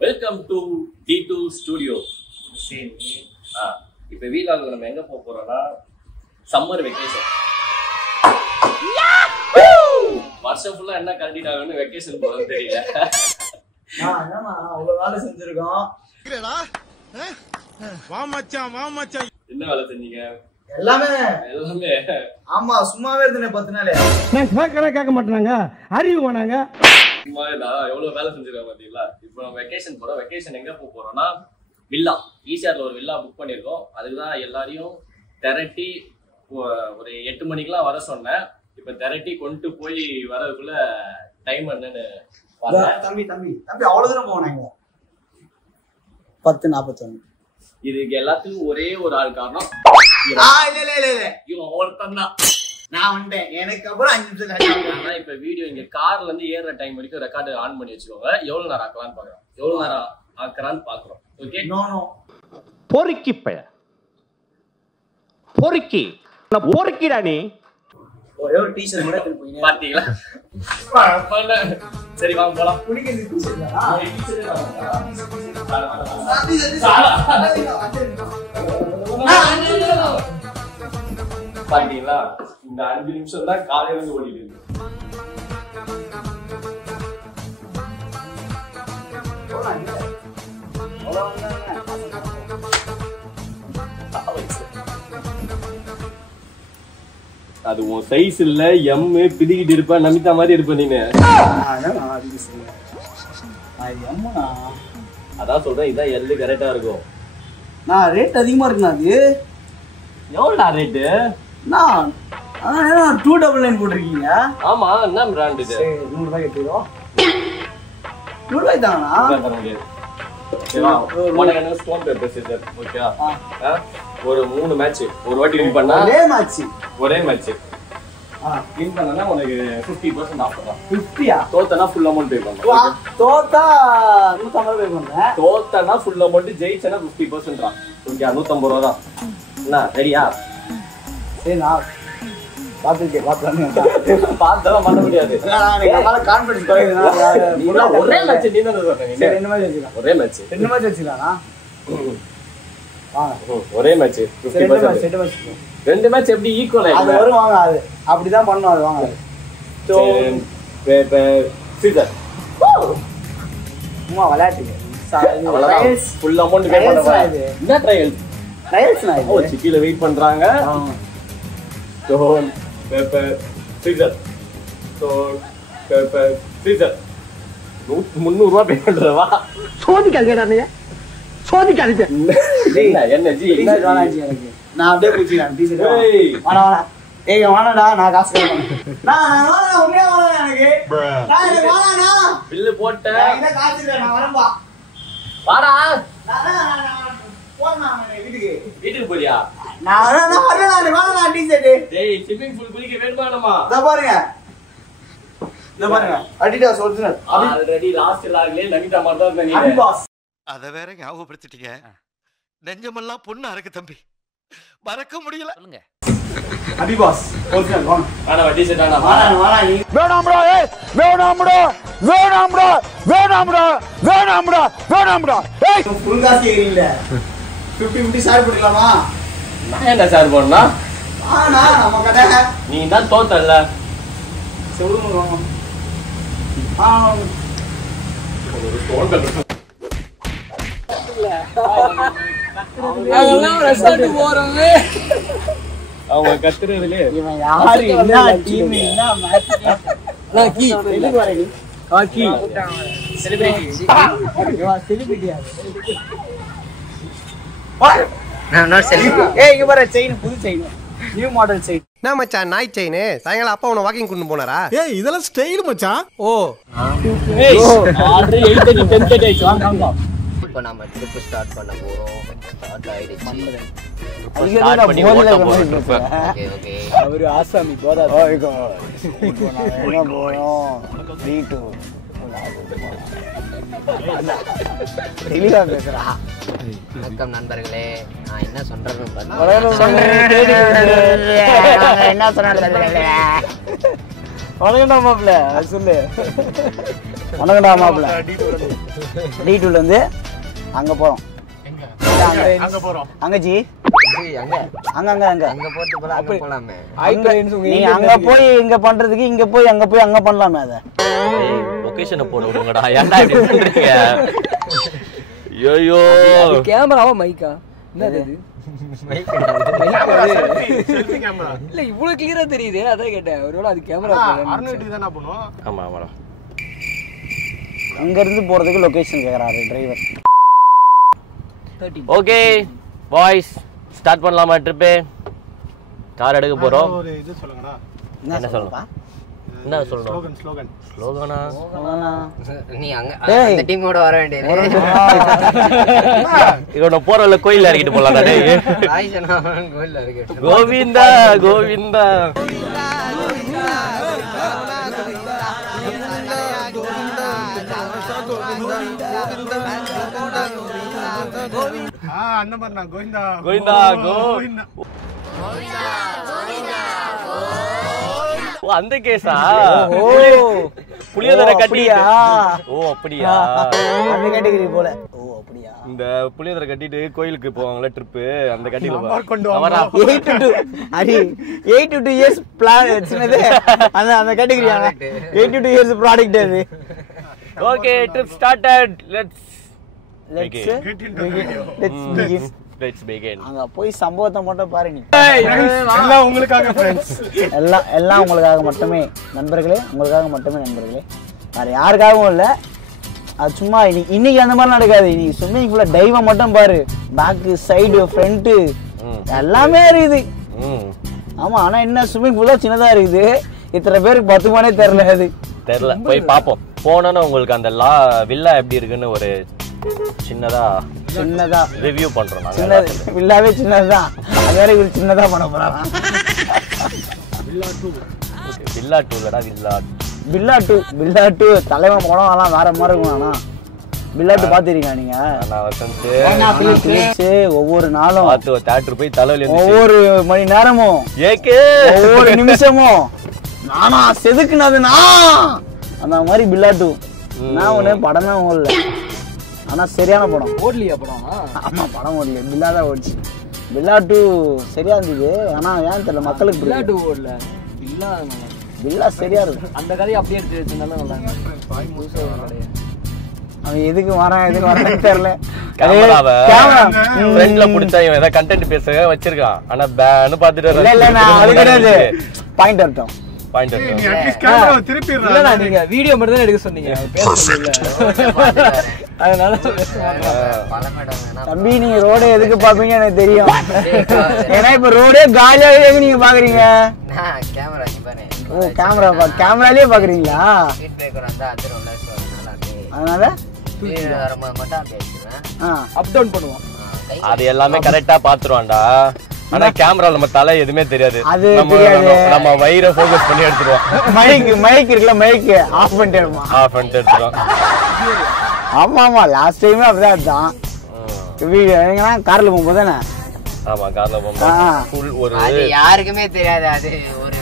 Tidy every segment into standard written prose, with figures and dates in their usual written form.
Welcome to D2 studio. இப்போ வீலாக நம்ம எங்க போறோம்னா சம்மர் வெக்கேஷன். வருஷம் ஃபுல்லா என்ன கண்டிட்டாங்கன்னு வெக்கேஷன் போறது தெரியல. அவ்வளவு வேலை செஞ்சிருக்கோம். என்ன வேலை செஞ்சீங்க? எல்லாமே. ஆமா, சும்மாவே இருந்தேன் 10 நாள். கேட்க மாட்டாங்க, அறிவு வேணாங்க. சும்மாவே தான் எவ்வளவு வேலை செஞ்சிருக்காங்க பாத்தீங்களா. இப்போ நம்ம வெக்கேஷன் போறோம். வெக்கேஷன் எங்க போறோம்னா வில்லா. ஈசிஆர்ல ஒரு வில்லா புக் பண்ணிருக்கோம். அதுக்குதான் எல்லாரையும் திரட்டி ஒரு 8 மணிக்கெல்லாம் வர சொன்னேன். இப்ப திரட்டி கொண்டு போய் வரதுக்குள்ள டைம் என்னன்னு தம்பி அவ்வளவு தூரம் போனாங்க. 10:41. இதுக்கு எல்லாத்துக்கும் ஒரே ஒரு ஆள் காரணம். இவன் ஒருத்தன் தான். நான் வந்துட்டேன். எனக்கு அப்புறம் 5 நிமிஷம். இப்ப வீடியோ இங்க கார்ல இருந்து ஏறுற டைம் வரைக்கும் ரெக்கார்டு ஆன் பண்ணி வச்சுக்கோங்க. எவ்வளவு நேரம் ஆக்கலாம்னு பாக்குறோம். எவ்வளவு நேரம் ஆக்குறான்னு பாக்குறோம். ஓகே. பொறுக்கி பைய பொறுக்கிடா நீ. ஒரே ஒரு டீ-ஷர்ட் மட்டும் எடுத்து போயிங்க. பாத்தீங்களா? சரி வாங்க போலாம். குடிக்கிறது டீ-ஷர்ட்டா? பாத்தீங்களா? இந்த 5 நிமிஷம் தான் காலையில இருந்து ஓடிட்டு இருக்கு. அது உன் சைஸ் இல்ல, எம் பிதிக்கிட்டு இருப்ப, நமிதா மாதிரி இருப்ப நீனு. அதான் சொல்றேன், இதான் எல்லு கரெக்டா இருக்கும். நான் ரேட் அதிகமா இருக்குண்ணா. அது எவ்வளோடா ரேட்டு? நான் 299 போட்டிருக்கீங்க. ஆமா, என்ன பிராண்ட் இது? 100 ரூபாய் எடுத்துக்கிறோம். 100 ரூபாய் தானா? ஒரு 3 மேட்ச் ஒரு வாட்டி வின் பண்ணா ஒரே மேட்ச் வின் பண்ணா உனக்கு 50% ஆஃபர் தான். 50யா? தோத்தனா ஃபுல் அமௌண்ட் பே பண்ணணும். தோத்தா 150 பே பண்ணேன். தோத்தனா ஃபுல் அமௌண்ட், ஜெயிச்சனா 50% தான். ஓகே, 150 ரூபா தான். என்ன ரெடியா? சரி, நான் பார்த்தெல்லாம் பண்ண முடியாது. கான்ஃபிடன்ஸ் குறையுதுன்னா ஒரே மேட்ச் நீ தான் சொல்றீங்க. 2 மேட்ச் வச்சுக்கலாம். ஒரே மேட்ச் 2 மேட்ச் வச்சுக்கலாம்னா? ஒரே மேட்ச் 50%. 2 மேட்ச் எப்படி ஈக்குவல் ஆயிடும்? அது வரும். வாங்க, அது அப்படிதான் பண்ணும். அது வாங்க. சும்மா விளையாட்டுங்க. ஃபுல் அமௌண்ட் பே பண்ணுவாங்க. என்ன ட்ரையல்ஸ்? ட்ரையல்ஸ்னா இது. சிட்டில வெயிட் பண்றாங்க. Stone, pepper, scissor. Stone, pepper, scissor. 300 ரூபாய் பே பண்றவா? சோதிக்காதீங்க. என்ன ஜி? எனக்கு நான் அப்படியே குடிச்சிக்கிறேன் டீ-ஷர்ட். வாடா. ஏய் வாடா, நான் காசு கேட்றேன். நான் உண்மையா வாடா எனக்கு. நான் வாடா. பில்லு போட்ட. இல்ல காசு இல்ல, நான் வரேன்பா. வாடா. நான் போறேன் வீட்டுக்கு போறியா? நான் வரேன். வாடா டீ-ஷர்ட். டேய், ஸ்விமிங் பூல் குளிக்க வேணுமானமா? இத பாருங்க. Adidas original. ஆல்ரெடி லாஸ்ட் லாக்லயே நமிதா மாதிரி தான் இருந்தீங்க. அடிபாஸ். அத வேற ஞாபகப்படுத்திட்டீங்க. நெஞ்சமெல்லாம் பொண்ணா இருக்கு தம்பி, மறக்க முடியல. சொல்லுங்க. அடிபாஸ் ஒரிஜினல் வாங்க. வாடா டீ-ஷர்ட் வாடா. வாடா நீ. வேணாம்டா. ஏய் ஃபுல் காசு கேக்குறீங்க. 50 ஷேர் பண்ணிக்கலாமா? நான் என்ன ஷேர் பண்ணா? ஆனா நம்ம கடை. நீ தான் தோத்தல்ல. சொல்லுங்க வாங்க. ஒரு ஸ்டோன் கட்டு. அதெல்லாம் ரெஸ்டார்ட் போறோம். அவங்க கத்துறதுல இவன் யாரு, என்ன டீம், என்ன மேட்ச்? நான் கீ வெளிய வரேன். காக்கி செலிபிரிட்டி. இவன் செலிபிரிட்டியா? நான் நாட் செலிபிரிட்டி. ஏய் இங்க பாரு, செயின், புது செயின், நியூ மாடல் செயின். என்ன மச்சான், நாய் செயின்? சாயங்காலம் அப்பா உன்னை வாக்கிங் கொண்டு போனாரா? ஏய் இதெல்லாம் ஸ்டைல் மச்சான். ஓ ஏய் ஆர்டர் 8 10 ஆயிச்சு. வாங்க. இப்போ நாம ட்ரிப் ஸ்டார்ட் பண்ண போறோம். ஸ்டார்ட் ஆயிடுச்சு. ஸ்டார்ட் பண்ணி ஓட்ட போறோம் ட்ரிப். Okay okay. அவரு ஆசாமி போதா. ஓகே. இப்போ நான் எங்க போறோம்? D2. தெளிவா பேசுறா. வணக்கம் நண்பர்களே. நான் என்ன சொல்றேன்னு என்ன சொன்னாரு? வணக்கம் மாப்ள, சொல்லு. உனக்குடா மாப்பிள்ள D2ல இருந்து அங்க போறோம். அங்க போறோம். அங்க ஜி அங்க அங்க அங்க அங்க அங்க போறது போல அங்க போலாமே. நீ அங்க போய் இங்க பண்றதுக்கு இங்க போய் அங்க பண்ணலாமே அத. லொகேஷனை போட விடுங்கடா. ஏன்டா இப்படி பண்றீங்க? ஐயோ கேமராவா மைக்கா என்னது இது? Selfie camera. இல்ல இவ்வளவு கிளியரா தெரியுது அதான் கேட்டேன். ஒருவேளை அது கேமரா அருணாட்டி தான பண்ணுவோம். ஆமா ஆமாடா. அங்க இருந்து போறதுக்கு லொகேஷன் கேக்குறாரு டிரைவர். ஓகே பாய்ஸ் ஸ்டார்ட் பண்ணலாமா ட்ரிப்? கார் எடுக்க போறோம். ஒரு இது சொல்லுங்கடா. என்ன சொல்லணும்? என்ன சொல்லணும்? ஸ்லோகனா நீ அங்க அந்த டீமோட வர வேண்டியது. இவன போறல கோயில்ல இறக்கிட்டு போலாம் டேய். ஆயிஷனா கோயில்ல இறக்கிட்டு. கோவிந்தா கோவிந்தா. அந்த மாதிரி நான் கோவிந்தா கோவிந்தா கோவிந்தா. ஓ அந்த கேஸா? ஓ புளியோதரை கட்டியா? ஓ அப்படியா? அந்த கேட்டகரி போல. ஓ அப்படியா? இந்த புளியோதரை கட்டிட்டு கோயிலுக்கு போவாங்கல ட்ரிப் அந்த கட்டில கொண்டு வரா. 8 to 2 years பிளான் வச்சினது அந்த அந்த கேட்டகரியா? 8 to 2 years ப்ராடக்ட் அது. Okay trip started. Let's begin. அங்க போய் சம்பவத்தை மட்டும் பாரு நீ. எல்லாம் உங்களுக்காக फ्रेंड्स. எல்லாம் உங்களுக்காக மட்டுமே நண்பர்களே, உங்களுக்காக மட்டுமே நண்பர்களே. வேற யாருக்காகவும் இல்ல. அது சும்மா இன்னைக்கு அந்த மாதிரி நடக்காது. இன்னைக்கு ஸ்விம்மிங் பூல்ல டைவ மட்டும் பாரு. பேக் சைடு ஃப்ரண்ட் எல்லாமே இருக்குது. ஆமா ஆனா என்ன ஸ்விம்மிங் பூல் சின்னதா இருக்குது. இத்தனை பேருக்கு பத்துமானே தெரியல. போய் பாப்போம். போனோன்னு உங்களுக்கு அந்த வில்லா எப்படி இருக்குன்னு ஒரு சின்னதா ரிவ்யூ பண்றோம். வில்லாவே சின்னதுதான். அது வேற இவரு சின்னதா பண்ண போறாங்க. வில்லா 2லடா வில்லா 2 தலைவன் படம் எல்லாம் வேற மாதிரி இருக்கும். ஆனா வில்லா 2 பாத்துறீங்க நீங்க? ஒவ்வொரு நாளும் தியேட்டர் போய் தலைவலி ஒவ்வொரு மணி நேரமும் ஒவ்வொரு நிமிஷமும் நானா செதுக்குனதுனா அந்த மாதிரி வில்லா 2. நான் ஒண்ணு படமே ஓடல. ஆனா சரியான படம். ஓடலியா படம்? ஆமா படம் ஓடல. வில்லா தான் ஓடிச்சு. வில்லா 2 சரியா இருந்தது. ஆனா ஏன் தெரியல மக்களுக்கு வில்லா 2 ஓடல. வில்லா சரியா இருக்கு. அந்த கதையை அப்படியே எடுத்து வச்சிருந்தாலும் நல்லா இருக்கும். அவன் எதுக்கு வரான்னு தெரியல. கேமராவை ஃப்ரெண்ட்ல புடிச்சா இவன் ஏதாவது கண்டென்ட் பேச வச்சிருக்கான். ஆனா பேன்னு பாத்துட்டு இல்ல நான் அது கிடையாது. பாயிண்ட் அர்த்தம். நீ அட்லீஸ்ட் கேமராவை திருப்பிடுறா. இல்ல நீங்க வீடியோ மட்டும் தான் எடுக்க சொன்னீங்க. அதனால தம்பி நீங்க ரோடே எதுக்கு பாப்பீங்க எனக்கு தெரியும். ஏன்னா இப்ப ரோடே காலியாவே நீங்க பாக்குறீங்க. கேமரா பாரு. ஓ கேமராலயே பாக்குறீங்களா? ஸ்பீட் பிரேக்கர் வந்தா அதிரம்ல அதனால வரும்போது மட்டும் அப்படியே வச்சிருவேன். அப் டவுன் பண்ணுவோம். அது எல்லாமே கரெக்டா பாத்துருவான்டா. ஆனா கேமரால நம்ம தலை எதுவுமே தெரியாது. அது தெரியாது. நம்ம வயிறை ஃபோக்கஸ் பண்ணி எடுத்துருவோம். மைக் இருக்குல்ல மைக் ஆஃப் பண்ணிட்டு எடுத்துருவோம். ஆமா லாஸ்ட் டைமே அப்படிதான். வீடியோ எங்கன்னா கார்ல போகும்போது தானே? ஆமா கார்ல போகும்போது ஒரு அது யாருக்குமே தெரியாது. அது ஒரு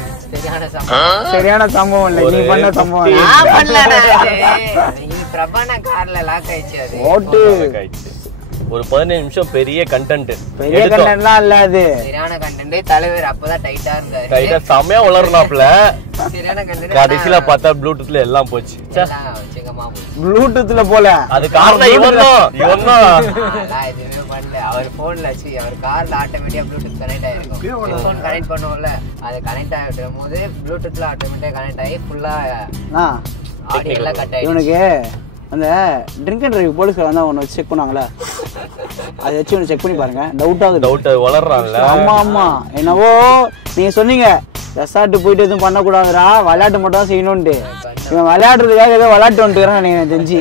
சரியான சம்பவம் இல்ல. நீ பண்ண சம்பவம் நீ பிரபன கார்ல லாக் ஆயிடுச்சு. அது ஓட்டு ஒரு 15 நிமிஷம் பெரிய கண்டென்ட். பெரிய கண்டென்ட்லாம் இல்ல. அது சரியான கண்டென்ட். தலைவர் அப்பதான் டைட்டா இருந்தாரு. டைட்டா செமையா வளர்றாப்ல. சரியான கண்டென்ட். கடைசில பார்த்தா ப்ளூடூத்ல எல்லாம் போச்சு. ப்ளூடூத்ல போல. அது காரணம் இவன்தான். எதுவுமே பண்ணல. அவர் போன்ல வச்சு அவர் கார்ல ஆட்டோமேட்டிக்கா ப்ளூடூத் கனெக்ட் ஆயிருக்கும். போன் கனெக்ட் பண்ணுவோம்ல அது கனெக்ட் ஆகிடும் போது ப்ளூடூத்ல ஆட்டோமேட்டிக்கா கனெக்ட் ஆகி ஃபுல்லா ஆடியோ எல்லாம் கட் ஆயிடும். இவனுக்கு அந்த ட்ரிங்க் அண்ட் டிரைவ் போலீஸ்ல வந்தா ஒன்று செக் பண்ணாங்களே, அதை வச்சு ஒன்று செக் பண்ணி பாருங்க. டவுட் வளர்றான்ல. ஆமா என்னவோ நீங்க சொன்னீங்க ரெசார்ட் போயிட்டு எதுவும் பண்ணக்கூடாதுடா, விளையாட்டு மட்டும் தான் செய்யணும்ட்டு. இவன் விளையாடுறதுக்காக ஏதோ விளையாட்டு வந்துட்டுறான் எனக்கு தெரிஞ்சு.